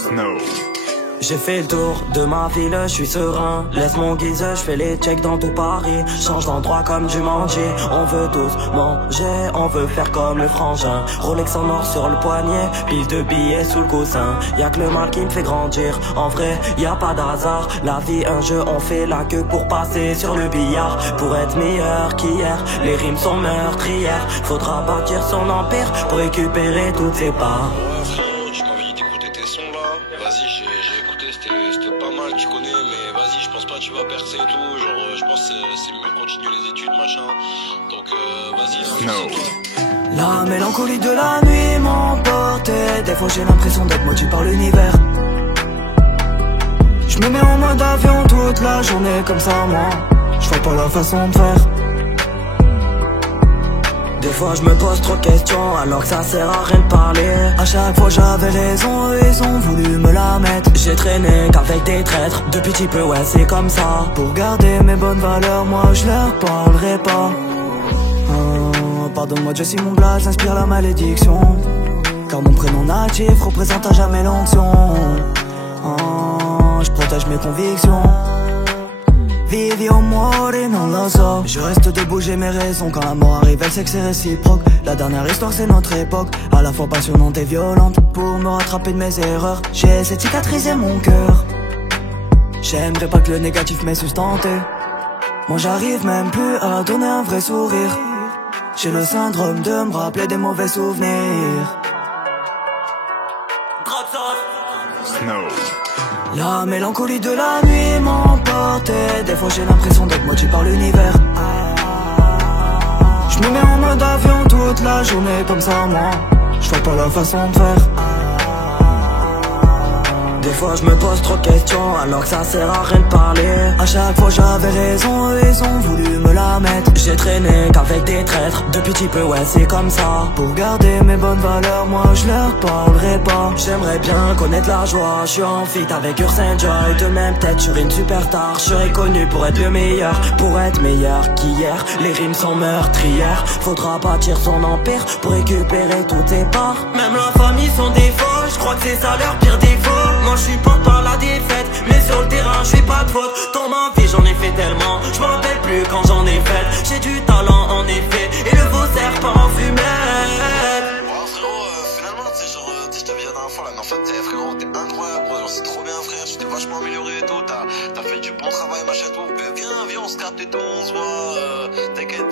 Snow. J'ai fait le tour de ma ville, je suis serein. Laisse mon guise, je fais les checks dans tout Paris. Change d'endroit comme du manger. On veut tous manger, on veut faire comme le frangin. Rolex en or sur le poignet, pile de billets sous le coussin. Y'a que le mal qui me fait grandir. En vrai, y a pas d'hasard. La vie un jeu, on fait la queue pour passer sur le billard. Pour être meilleur qu'hier, les rimes sont meurtrières. Faudra bâtir son empire pour récupérer toutes ses parts. Tu m'avais dit d'écouter tes sons là. Vas-y, j'ai écouté, c'était pas mal, tu connais, mais vas-y, je pense pas que tu vas percer et tout. Genre, je pense que c'est mieux de continuer les études, machin. Donc, vas-y, Snow. La mélancolie de la nuit m'emporte. Des fois j'ai l'impression d'être maudit par l'univers. Je me mets en mode avion toute la journée comme ça moi. Je vois pas la façon de faire. Des fois je me pose trop de questions alors que ça sert à rien de parler. À chaque fois j'avais raison, ils ont voulu me la mettre. J'ai traîné qu'avec des traîtres, depuis petit peu ouais c'est comme ça. Pour garder mes bonnes valeurs moi je leur parlerai pas. Pardonne-moi Dieu si mon blaze inspire la malédiction. Car mon prénom natif représente à jamais l'onction. Je protège mes convictions. Vivio mori non lo so. Je reste debout, j'ai mes raisons. Quand la mort arrive, elle sait que c'est réciproque. La dernière histoire c'est notre époque, à la fois passionnante et violente. Pour me rattraper de mes erreurs, j'ai essayé de cicatriser mon cœur. J'aimerais pas que le négatif m'ait sustenté. Moi j'arrive même plus à donner un vrai sourire. J'ai le syndrome de me rappeler des mauvais souvenirs. Snow. La mélancolie de la nuit m'emporte. Des fois j'ai l'impression d'être maudit par l'univers. Je me mets en mode avion toute la journée comme ça moi. Je vois pas la façon de faire. Des fois je me pose trop de questions alors que ça sert à rien de parler. À chaque fois j'avais raison, ils ont voulu me la mettre. J'ai traîné qu'avec des traîtres, depuis petit peu ouais c'est comme ça. Pour garder mes bonnes valeurs moi je leur parlerai pas. J'aimerais bien connaître la joie, je suis en feat avec Ursaint Joy. De même tête sur une superstar, je serai connu pour être le meilleur. Pour être meilleur qu'hier, les rimes sont meurtrières. Faudra bâtir son empire pour récupérer toutes ses parts. Même la famille sont des faux, je crois que c'est ça leur pire défaut. Moi je supporte pas la défaite, mais sur le terrain je fais pas de faute. Dans ma vie j'en ai fait tellement, je m'en rappelle plus quand j'en ai fait. J'ai du talent en effet, et le veau sert pas en fumette. Ouais, frérot, finalement, tu sais, genre, je t'avais dit la dernière fois là, mais en fait, frérot, t'es incroyable, bro. Genre, c'est trop bien, frère, tu t'es vachement amélioré et tout. T'as fait du bon travail, machin, tout. Viens, on se capte et tout, on se voit. T'inquiète,